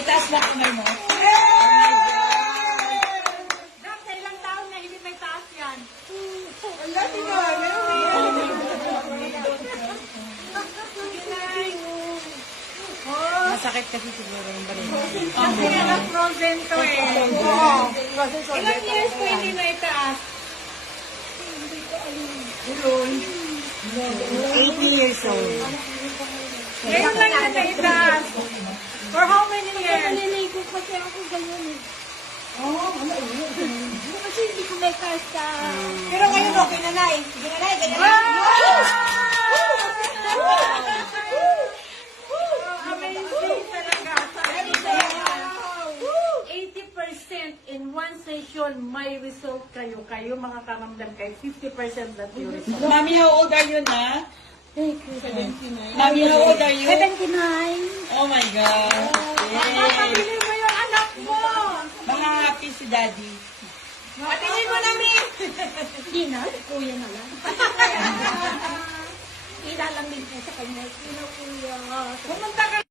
itaas mo kamay mo. Dam, sa ilang taon na hindi may taas yan. Wala, tingnan. Masakit kasi siguro yung balita. Kasi nga frozen to eh. Oo. Ilang years ko hindi na itaas? 80 years old. Ngayon lang na itaas. For how many years? Naliligo kasi ako ganyan eh. Kasi hindi ko may kasta. Pero ngayon okay na na eh. Sige na na, ganyan na. Amazing talaga. Sabi ko, 80% in one session, may result kayo. Kayo makakaramdam kayo. 50% that you result. Mami, how old are you na? Thank you. Mami, how old are you? 79. Oh my God. Yay. Pabili mo yung anak mo. Mga happy si Daddy. Patingin mo namin. Hindi na, kuya na lang. Ilalamig po sa kanya. Sino kuya? Pumunta ka